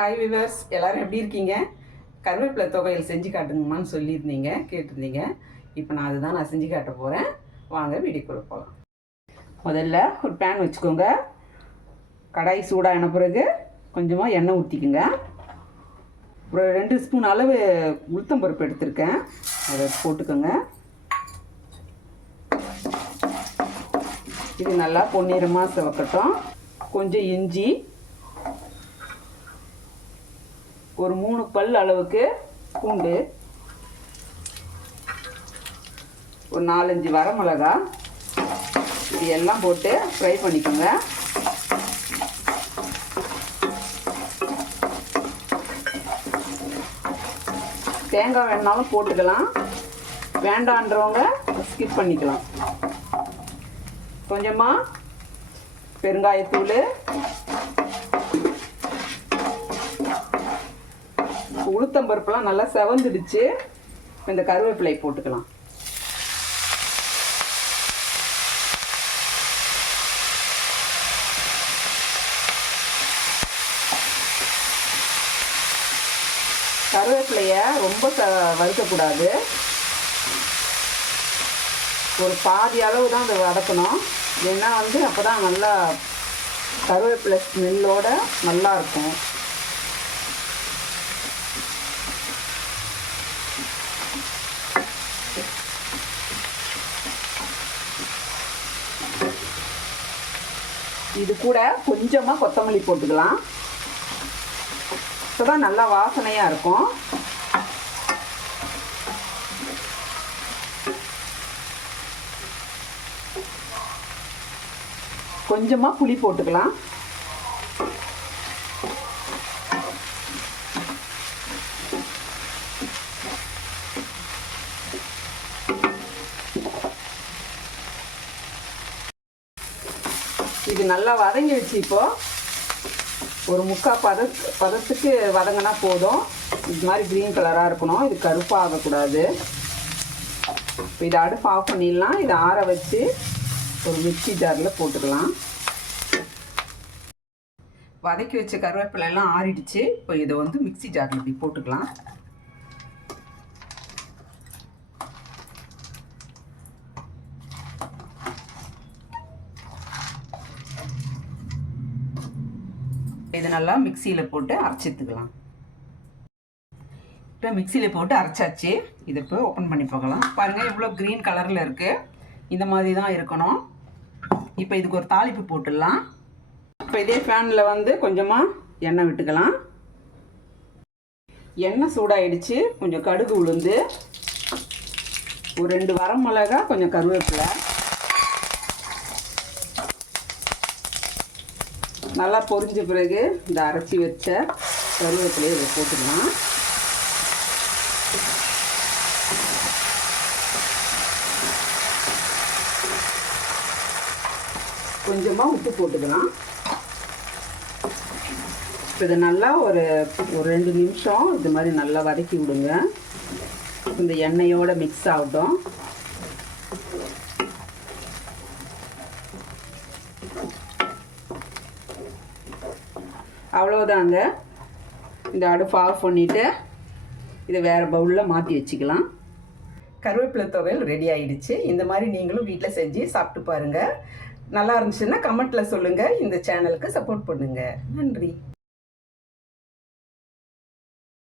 Hi viewers எல்லாரும் எப்படி இருக்கீங்க? கருவேப்பிலை தொகையில் செஞ்சு காட்டுங்கம்மான்னு சொல்லியிருந்தீங்க கேட்டிருந்தீங்க. இப்போ நான் அதுதான் நான் செஞ்சு காட்ட போகிறேன் வாங்க வீடியோக்குள்ளே போகலாம். முதல்ல ஒரு பேன் வச்சுக்கோங்க. கடாய் சூடான பிறகு கொஞ்சமாக எண்ணெய் ஊற்றிக்குங்க ஒரு ரெண்டு ஸ்பூன் அளவு உளுத்தம் பருப்பு எடுத்திருக்கேன். அதை போட்டுக்கோங்க. இது நல்லா பொன்னிறமாக சிவக்கட்டும். கொஞ்சம் இஞ்சி ஒரு மூணு பல் அளவுக்கு பூண்டு ஒரு நாலஞ்சு வரமிளகா இது எல்லாம் போட்டு ஃப்ரை பண்ணிக்கோங்க. தேங்காய் வேணாலும் போட்டுக்கலாம். வேண்டான்றவங்க ஸ்கிப் பண்ணிக்கலாம். கொஞ்சமாக பெருங்காயத்தூள் உளுத்தம் பருப்புலாம் நல்லா செவந்துடுச்சு. இந்த கருவேப்பிலை போட்டுக்கலாம். கருவேப்பிலைய ரொம்ப ச வறுக்கக்கூடாது. ஒரு பாதி அளவு தான் அதை வதக்கணும். ஏன்னா வந்து அப்போ தான் நல்லா கருவேப்பிலை ஸ்மெல்லோட நல்லாயிருக்கும் இது கூட கொஞ்சமாக கொத்தமல்லி போட்டுக்கலாம். இப்போ தான் நல்லா வாசனையாக இருக்கும். கொஞ்சமாக புளி போட்டுக்கலாம். இது நல்லா வதங்கிடுச்சு இப்போ ஒரு முக்கால் பத பதத்துக்கு வதங்கினா போதும். இது மாதிரி க்ரீன் கலராக இருக்கணும். இது கருப்பாக ஆகக்கூடாது இப்போ இதை அடுப்பு ஆஃப் பண்ணிடலாம். இதை ஆற வச்சு ஒரு மிக்சி ஜாரில் போட்டுக்கலாம். வதக்கி வச்ச கருவேப்பிலை எல்லாம் ஆறிடுச்சு. இப்போ இதை வந்து மிக்சி ஜாரில் இப்படி போட்டுக்கலாம். இது நல்லா மிக்சியில் போட்டு அரைச்சித்துக்கலாம் இப்போ மிக்சியில் போட்டு அரைச்சாச்சு. இதை இப்போ ஓப்பன் பண்ணி பார்க்கலாம். பாருங்கள் இவ்வளோ க்ரீன் கலரில் இருக்குது இந்த மாதிரி தான் இருக்கணும். இப்போ இதுக்கு ஒரு தாளிப்பு போட்டுடலாம். இப்போ இதே ஃபேனில் வந்து கொஞ்சமாக எண்ணெய் விட்டுக்கலாம். எண்ணெய் சூடாயிடுச்சு. கொஞ்சம் கடுகு உளுந்து. ஒரு ரெண்டு வரமிளகா கொஞ்சம் கருவேப்பிலை. நல்லா பொரிஞ்ச பிறகு இந்த அரைச்சி வச்ச கருவேப்பிலையை இதை போட்டுக்கலாம். கொஞ்சமாக உப்பு போட்டுக்கலாம். இப்போ இதை நல்லா ஒரு ஒரு ரெண்டு நிமிஷம் இது மாதிரி நல்லா வதக்கி விடுங்க. இந்த எண்ணெயோடு மிக்ஸ் ஆகட்டும். அவ்வளோதாங்க இந்த அடுப்பு ஆஃப் பண்ணிவிட்டு இதை வேறு பவுலில் மாற்றி வச்சுக்கலாம். கருவேப்பிலை துவையல் ரெடி ஆகிடுச்சு இந்த மாதிரி நீங்களும் வீட்டில் செஞ்சு சாப்பிட்டு பாருங்கள் நல்லா இருந்துச்சுன்னா கமெண்ட்டில் சொல்லுங்கள் இந்த சேனலுக்கு சப்போர்ட் பண்ணுங்கள் நன்றி.